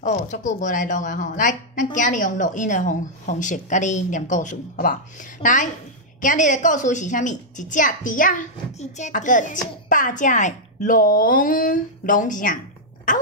哦，足久无来录啊吼！来，咱今日用录音的方式，甲你念故事，好不好？来，今日的故事是啥物？一只猪仔，啊个100只的龙，龙是啥？啊呜，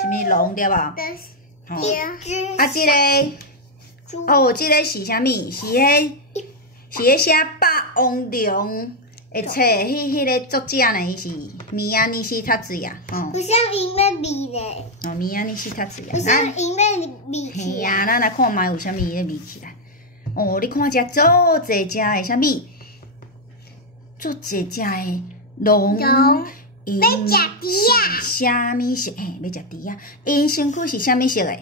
什么龙对无？吼，啊，即个，哦，即个是啥物？是迄写《霸王龙》的册，迄个作者呢，伊是米亚尼西塔子呀，哦。为啥因要味咧？哦，米亚尼西塔子呀。为啥因要味起嘿呀，咱来看卖为虾米咧味起来？哦，你看遮足侪只的啥物？足侪只的龙。要食猪啊？虾米色？嘿，要食猪啊？因身躯是虾米色的？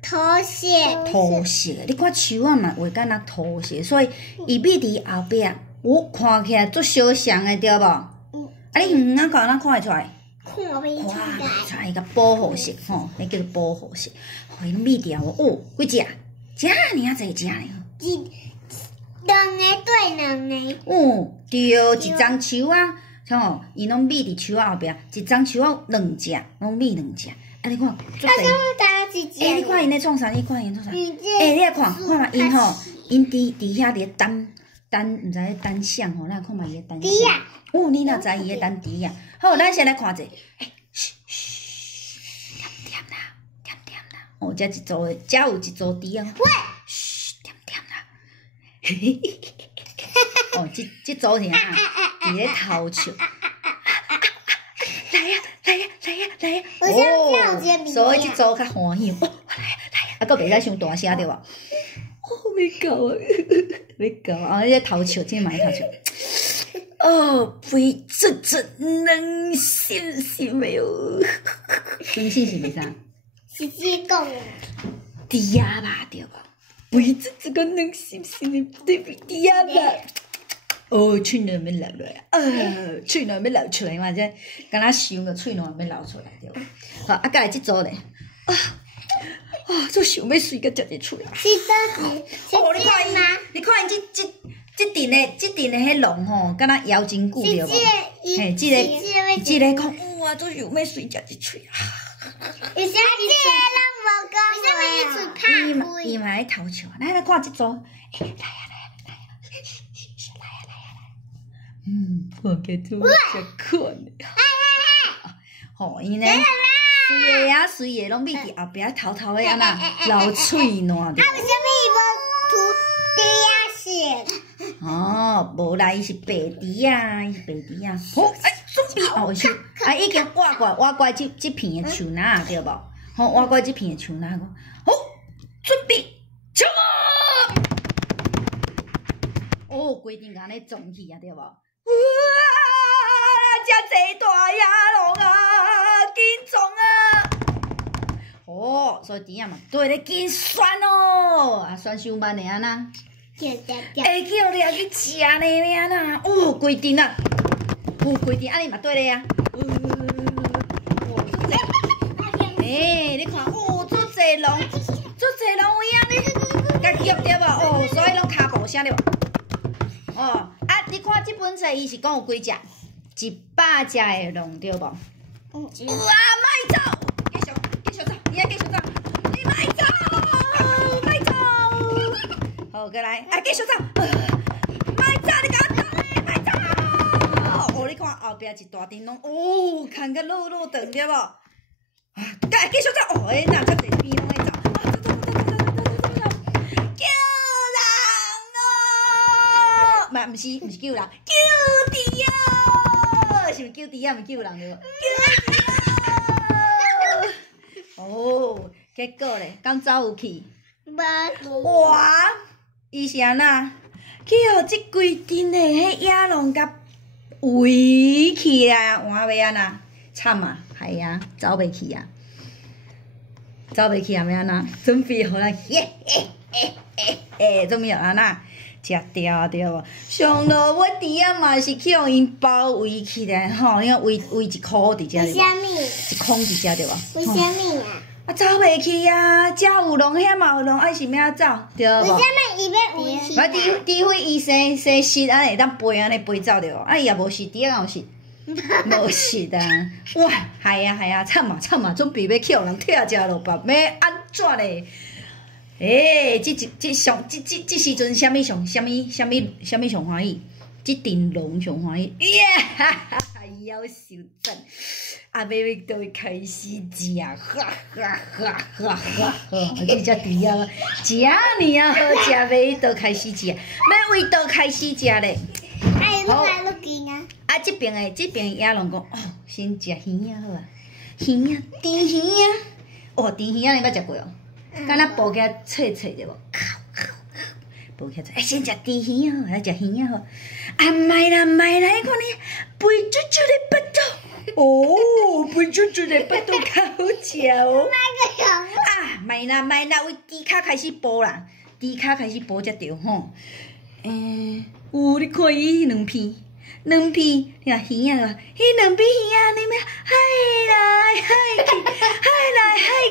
土色。土色。你看树啊嘛，画敢若土色，所以伊秘伫后壁，我看起来足相像的，对无？啊，你远啊看，咱看会出来？看袂出来。出来一个保护色吼，那叫做保护色。吼，伊拢秘伫后哦，几只？遮尔啊侪只呢？两个对两个。哦，对，一丛树啊，吼，伊拢秘伫树仔后壁，一丛树仔2只，拢秘2只。啊，你看，足侪。你看因咧创啥？你看因创啥？你来看嘛，因吼，因伫遐伫等，毋知咧等啥吼，咱看嘛伊咧等啥。哦，你若知伊咧等猪啊？好，咱先来看者。点啦，点啦。哦，遮一组的，遮有一组猪啊。喂，点啦。嘿嘿嘿嘿。哦，这组是啊，伫咧偷笑。来呀！哦，所以这组较欢喜。哦，来呀！啊，阁袂使伤大声对无？哦，要到啊！要到啊！啊，你偷笑，真嘛偷笑。哦，肥出软心心的哦。软心是啥？是这讲的。猪仔肉对无？肥出个软心心的对猪仔肉。哦，喙卵要流落来，喙卵要流出来嘛，这敢若想个喙卵要流出来对无？好，啊，甲来即组咧，做想要水甲食得出来。是倒是？哦，你看伊，即阵的迄龙吼，敢若摇真久对无？嘿，即个讲，哇，做想要水食得出啊！为啥这个人无讲话？为啥伊出拍开？伊嘛咧偷笑，来看即组，来呀！看起做只款的。吼，伊呢，水的拢秘伫后壁偷偷的安那流喙烂着。啊，为什么伊无涂猪仔色？哦，无啦，伊是白猪啊，伊是白猪啊。好，准备哦，是啊，已经挖过即片的树篮对无？好，挖过即片的树篮，好，准备，冲啊！哦，规阵安尼撞去啊，对无？哇！遮济大野狼啊，紧冲啊！哦，所以猪仔嘛对咧紧选哦，啊选伤慢的安那，会叫你啊去食呢安那，哦规阵啊，规阵安尼嘛对咧啊，你看哦，足济龙有影咧，甲夹对无？哦，所以拢骹步声对无？哦。你看这本册，伊是讲有几只？100只的龙对无？哇，莫走！继续走，你继续走，你莫走！好，过来，继续走，莫走，你甲我走咧，莫走！哦，你看后壁一大阵龙，哦，看甲路长对无？啊，继续走，哦，那遮济边拢在走。毋是救人，救猪仔，是毋救猪仔，毋救人了。救猪仔！哦，结果咧，敢走有去？哇！伊是安那？去互即规阵的迄野狼甲围起来，换要安那？惨啊！系啊，走袂去啊！走袂去啊！要安那？准备互咱准备互安那？食掉对无？上落尾猪仔嘛是去互因包围起来吼，因为围一箍伫遮对无？一空伫遮对无？为虾米啊？啊走袂去啊！遮有龙，遐嘛有龙，啊是要走对无？为虾米伊要围起？除非伊生食安尼会当飞安尼飞走对无？啊伊也无食，猪仔敢有食？无实啊！哇，系啊，惨啊，准备要去互人拆食落吧，要安怎咧？即时阵啥物上欢喜？即阵龙上欢喜，哈哈哈！夭寿赞！啊，要倒位开始食，即只猪啊，食尔啊好食，要倒开始食，要为倒开始食咧。好。啊，即边野龙讲，哦，先食鱼仔好啊，鱼仔，猪鱼仔，哦，猪鱼仔你捌食过哦？敢若剥起来脆脆着无？剥起来，先食猪鱼仔好，来食鱼仔好。啊，卖啦，你看你肥嘟嘟的巴肚，哦，肥嘟嘟的巴肚较好食哦。啊，卖啦，为猪骹开始剥啦，猪骹开始剥才对吼。有你看伊两片，你看鱼仔，迄两片鱼仔，你们海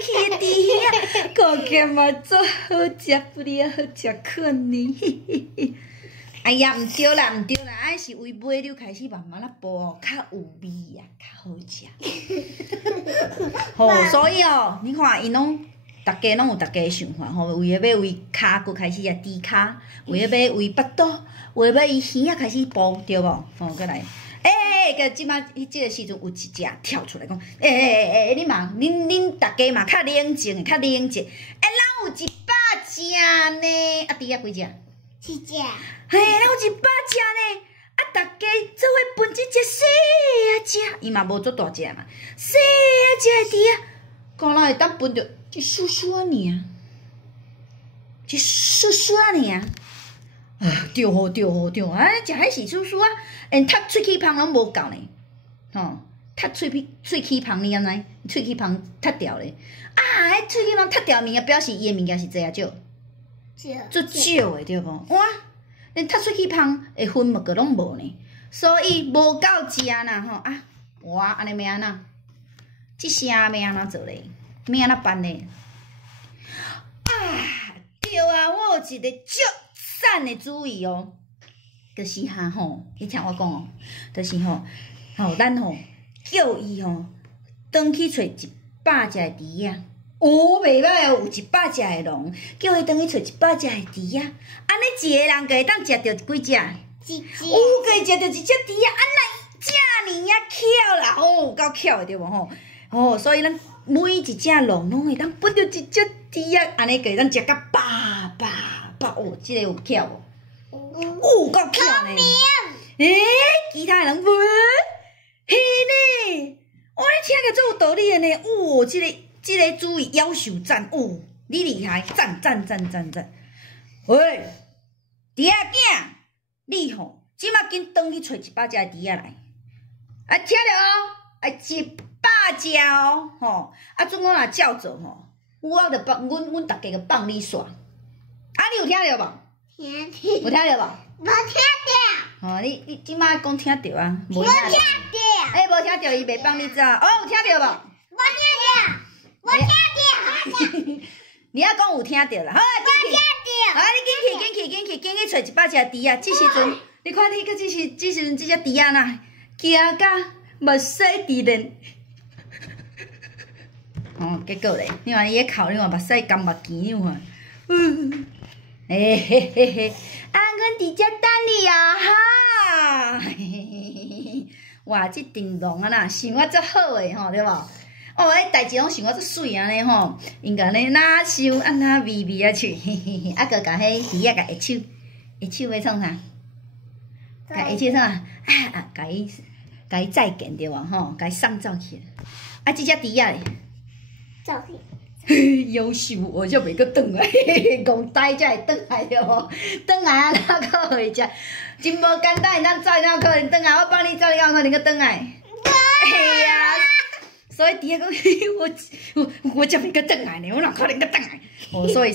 去的猪鱼仔，看起嘛足好食，不哩啊好食款呢。哎呀，毋对啦，爱是为尾溜开始慢慢仔剥哦，较有味啊，较好食。吼，所以哦，你看因拢。大家拢有大家的想法吼，为了要为骹骨开始啊，猪骹，为了要为巴肚，为了要伊鱼仔开始剥，对无？吼，过来，个即摆即个时阵有一只跳出来讲，你嘛，恁大家嘛较冷静，咱有100只呢，啊，猪仔几只？7只。咱有100只呢，啊，大家做伙分一只细仔只，伊嘛无做大只嘛，细仔只的猪仔，讲咱会当分着。一丝丝啊尔，一丝丝啊尔，啊，对，啊，食迄是丝丝啊，因读喙齿芳拢无够呢，吼，读喙齿芳你安怎？喙齿芳读掉咧，啊，迄喙齿芳读掉物件，表示伊诶物件是济啊少，足少诶对无？哇，连读喙齿芳诶分物个拢无呢，所以无够食呐吼啊，哇，安尼要安怎？即声要安怎做咧？要安怎办呢？啊，对啊，我有一个足赞的主意哦，就是吼，你听我讲哦，就是吼，咱吼叫伊吼，转去找100只的猪仔，哦，袂歹哦，有100只的龙，叫伊转去找100只的猪仔，安尼一个人就会当食着几只？一只。可以食着1只猪仔，安尼遮尔啊巧啦，哦，够巧的对无吼？哦，所以咱。每一只龙拢会当分着一只猪仔，安尼个当食甲饱，哦，即个有巧无？哦，够巧呢！其他人无？嘿呢！我咧听着足有道理的呢。哦，即个主意夭寿赞哦，你厉害，赞！喂，猪仔囝，你吼，即马紧转去找100只猪仔来，啊，听着哦，啊100只哦，吼，啊，准我若照做吼，我着放阮大家个放你煞，啊，你有听着无？有听着无？无听着。吼，你即摆讲听着啊？无听着。无听着，伊袂放你走。哦，有听着无？无听着。你还讲有听着啦？好啊，进去。啊，你紧去找100只猪仔。即时阵，你看你个即时阵即只猪仔呐，惊甲目屎直连。哦，结果咧，你看伊咧哭，你看目屎干目甜，你看，啊，阮伫遮等你啊哈，哇，即阵龙啊呐，想我足好诶吼，对无？哦，迄代志拢想我足水安尼吼，应该咧哪想安那微微啊去，啊，佮甲迄猪仔甲下手要创啥？甲下手创啊，甲伊再见对无吼，甲伊送走去，啊，即只猪仔咧。走去，夭寿，我就袂阁转来，戆呆才会转来着无？转来啊，哪可会食？真无简单，咱走哪可能转来？我帮你走，你敢有可能阁转来？哎呀，所以猪仔讲，我才袂阁转来呢，我哪可能阁转来？哦，所以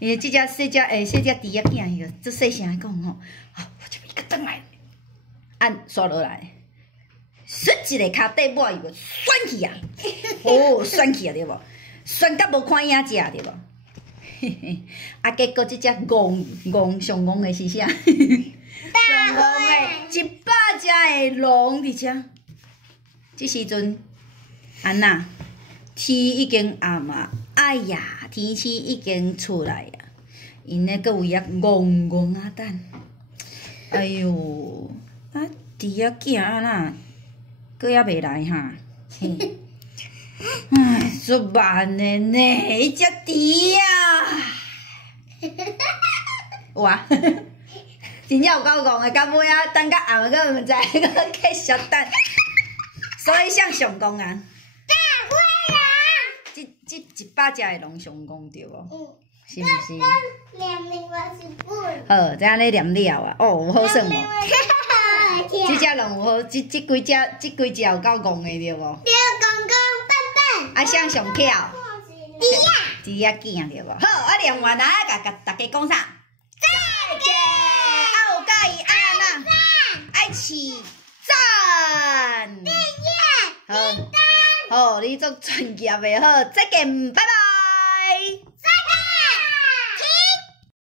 因即只细只猪仔囝，伊个做细声讲吼，我才袂阁转来。按刷落来。摔一个骹底抹伊个选去啊！哦，选去啊，对无？选甲无看影食对无？啊，结果即只上戆的是啥？上戆的100只的龙伫遮，即时阵安那天已经暗啊，哎呀，天气已经出来啊，因咧搁有遐戆戆啊等，哎哟，啊，伫遐囝安那，搁还袂来哈，嘿，唉，足慢的呢，伊只猪啊，有啊。真正有够戆的，到尾啊，等到暗个毋知，个继续等。所以啥上讲啊？大灰狼。这100只的龙上讲对无？嗯。是毋是？念另外一本。好，这安尼念了啊，哦，有好算无？这只龙有好，这几只有够戆的对无？对，公公笨笨。啊，啥上巧？猪仔。猪仔囝对无？好，啊，念完啊，甲大家讲啥？再见。啊，有介意爱安那？爱起赞。订阅。好，好，你做专业的好，再见，拜拜。